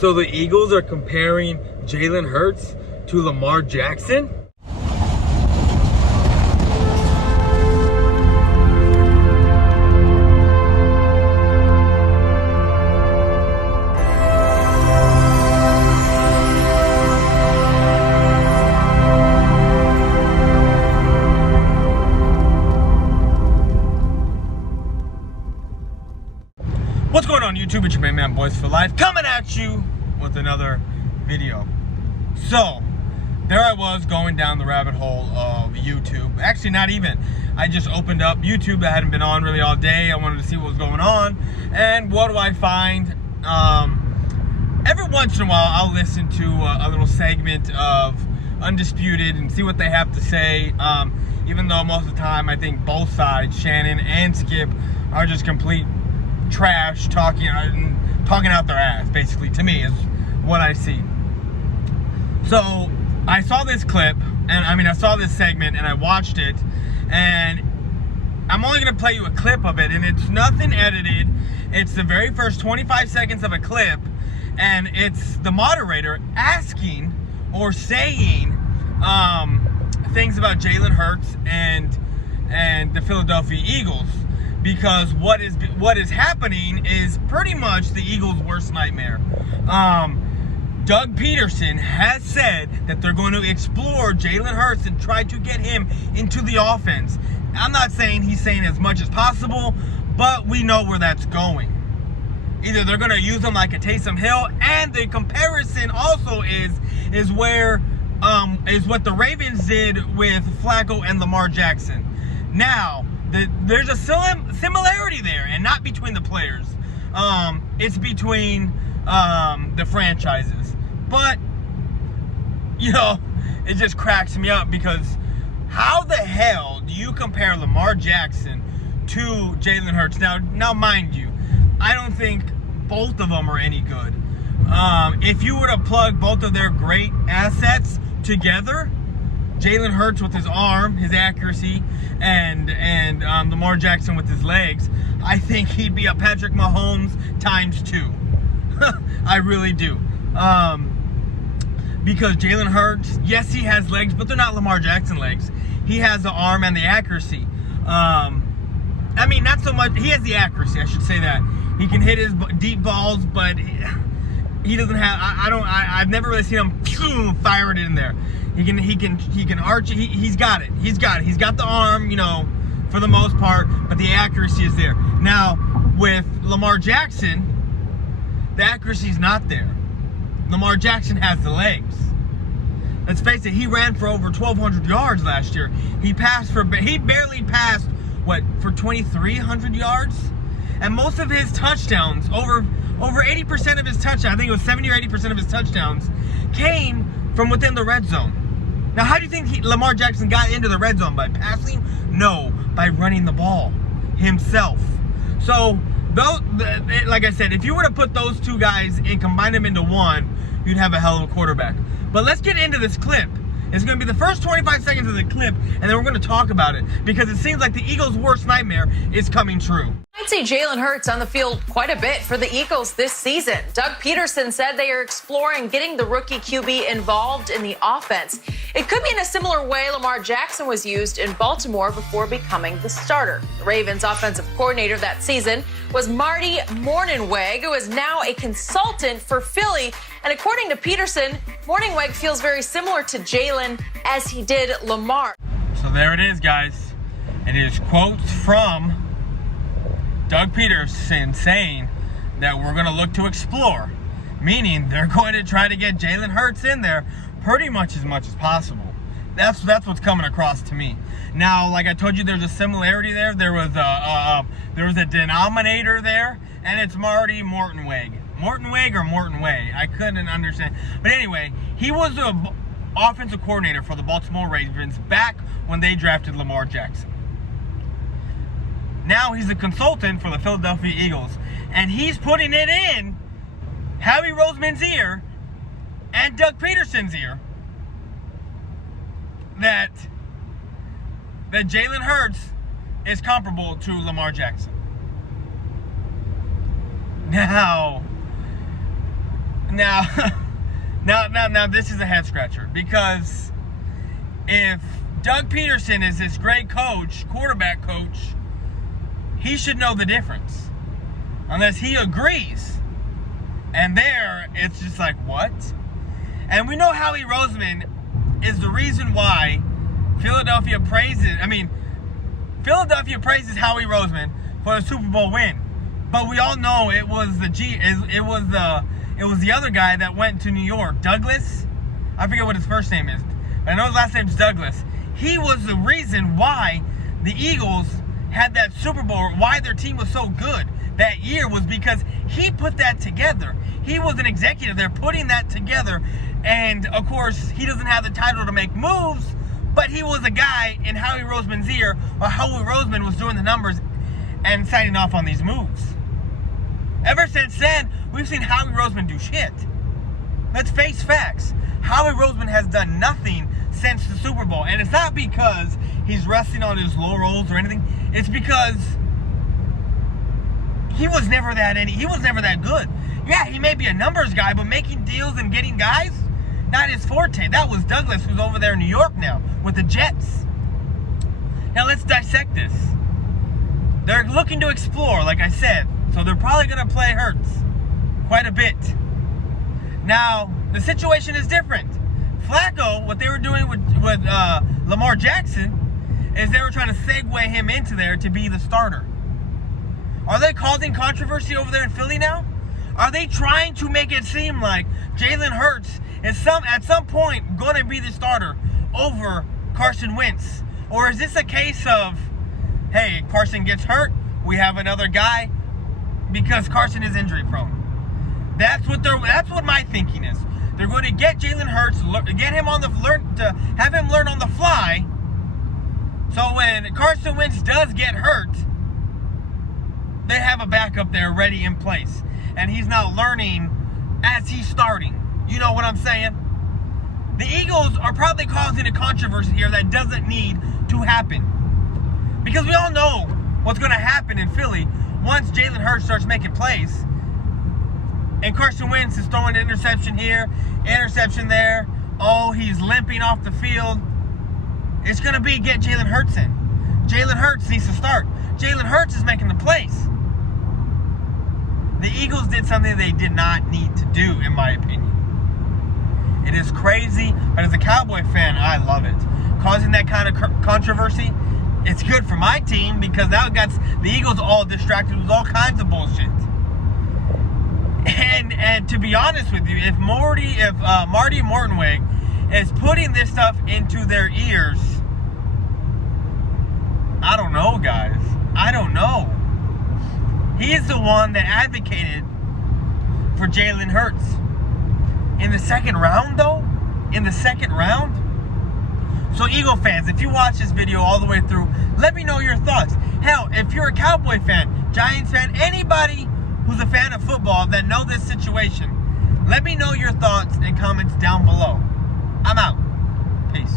So the Eagles are comparing Jalen Hurts to Lamar Jackson? What's going on YouTube? It's your main man, Boys for Life, coming at you with another video. So, there I was going down the rabbit hole of YouTube. Actually, not even. I just opened up YouTube. I hadn't been on really all day. I wanted to see what was going on. And what do I find? Every once in a while, I'll listen to a little segment of Undisputed and see what they have to say. Even though most of the time, I think both sides, Shannon and Skip, are just complete trash, talking out their ass, basically, to me, is what I see. So I saw this clip, and I saw this segment, and I watched it, and I'm only going to play you a clip of it, and it's nothing edited. It's the very first 25 seconds of a clip, and it's the moderator asking or saying things about Jalen Hurts and the Philadelphia Eagles. Because what is happening is pretty much the Eagles' worst nightmare. Doug Peterson has said that they're going to explore Jalen Hurts and try to get him into the offense. I'm not saying he's saying as much as possible, but we know where that's going. Either they're going to use him like a Taysom Hill, and the comparison also is what the Ravens did with Flacco and Lamar Jackson. Now, there's a similarity there, and not between the players. It's between the franchises. But, it just cracks me up, because how the hell do you compare Lamar Jackson to Jalen Hurts? Now, mind you, I don't think both of them are any good. If you were to plug both of their great assets together, Jalen Hurts with his arm, his accuracy, and Lamar Jackson with his legs, I think he'd be a Patrick Mahomes ×2. I really do. Because Jalen Hurts, yes, he has legs, but they're not Lamar Jackson legs. He has the arm and the accuracy. Not so much. He has the accuracy, I should say that. He can hit his deep balls, but he doesn't have. I've never really seen him fire it in there. He can arch it. He's got it. He's got the arm, for the most part, but the accuracy is there. Now, with Lamar Jackson, the accuracy's not there. Lamar Jackson has the legs. Let's face it, he ran for over 1,200 yards last year. He barely passed, for 2,300 yards? And most of his touchdowns, over 80% of his touchdowns, I think it was 70 or 80% of his touchdowns, came from within the red zone. Now, how do you think Lamar Jackson got into the red zone? By passing? No, by running the ball himself. So, like I said, if you were to put those two guys and combine them into one, you'd have a hell of a quarterback. But let's get into this clip. It's going to be the first 25 seconds of the clip, and then we're going to talk about it, because it seems like the Eagles' worst nightmare is coming true. I'd say Jalen Hurts on the field quite a bit for the Eagles this season. Doug Peterson said they are exploring getting the rookie QB involved in the offense. It could be in a similar way Lamar Jackson was used in Baltimore before becoming the starter. The Ravens' offensive coordinator that season was Marty Mornhinweg, who is now a consultant for Philly. And according to Peterson, Mornhinweg feels very similar to Jalen as he did Lamar. So there it is, guys. It is quotes from Doug Peterson saying that we're going to look to explore, meaning they're going to try to get Jalen Hurts in there pretty much as possible. That's what's coming across to me. Now, like I told you, there's a similarity there. There was a denominator there, and it's Marty Mornhinweg. Mornhinweg or Morton Way? I couldn't understand. But anyway, he was the offensive coordinator for the Baltimore Ravens back when they drafted Lamar Jackson. Now he's a consultant for the Philadelphia Eagles, and he's putting it in Howie Roseman's ear and Doug Peterson's ear that Jalen Hurts is comparable to Lamar Jackson. Now, Now, now, this is a head scratcher, because if Doug Peterson is this great coach, quarterback coach, he should know the difference, unless he agrees. And there, it's just like, what? And we know Howie Roseman is the reason why Philadelphia praises Howie Roseman for the Super Bowl win. But we all know it was the other guy that went to New York, Douglas. I forget what his first name is, but I know his last name's Douglas. He was the reason why the Eagles had that Super Bowl, why their team was so good that year, was because he put that together. He was an executive there putting that together. And of course, he doesn't have the title to make moves, but he was a guy in Howie Roseman's ear, or Howie Roseman was doing the numbers and signing off on these moves. Ever since then, we've seen Howie Roseman do shit. Let's face facts. Howie Roseman has done nothing since the Super Bowl. And it's not because he's resting on his laurels or anything. It's because he was never that good. Yeah, he may be a numbers guy, but making deals and getting guys, not his forte. That was Douglas, who's over there in New York now with the Jets. Now let's dissect this. They're looking to explore, like I said, so they're probably going to play Hurts quite a bit. Now, the situation is different. Flacco, what they were doing with Lamar Jackson, is they were trying to segue him into there to be the starter. Are they causing controversy over there in Philly now? Are they trying to make it seem like Jalen Hurts is at some point going to be the starter over Carson Wentz? Or is this a case of, hey, Carson gets hurt, we have another guy, because Carson is injury prone? That's what my thinking is. They're going to get Jalen Hurts, get him have him learn on the fly, so when Carson Wentz does get hurt, they have a backup there ready in place. And he's not learning as he's starting. You know what I'm saying? The Eagles are probably causing a controversy here that doesn't need to happen. Because we all know what's going to happen in Philly once Jalen Hurts starts making plays. And Carson Wentz is throwing an interception here, interception there. Oh, he's limping off the field. It's going to be get Jalen Hurts in. Jalen Hurts needs to start. Jalen Hurts is making the plays. The Eagles did something they did not need to do, in my opinion. It is crazy, but as a Cowboy fan, I love it. Causing that kind of controversy, it's good for my team, because now it got the Eagles all distracted with all kinds of bullshit. And to be honest with you, if Marty Mortonweg is putting this stuff into their ears, I don't know, guys. I don't know. He is the one that advocated for Jalen Hurts. In the second round, though? In the second round? So, Eagle fans, if you watch this video all the way through, let me know your thoughts. Hell, if you're a Cowboy fan, Giants fan, anybody who's a fan of football that know this situation, let me know your thoughts and comments down below. I'm out. Peace.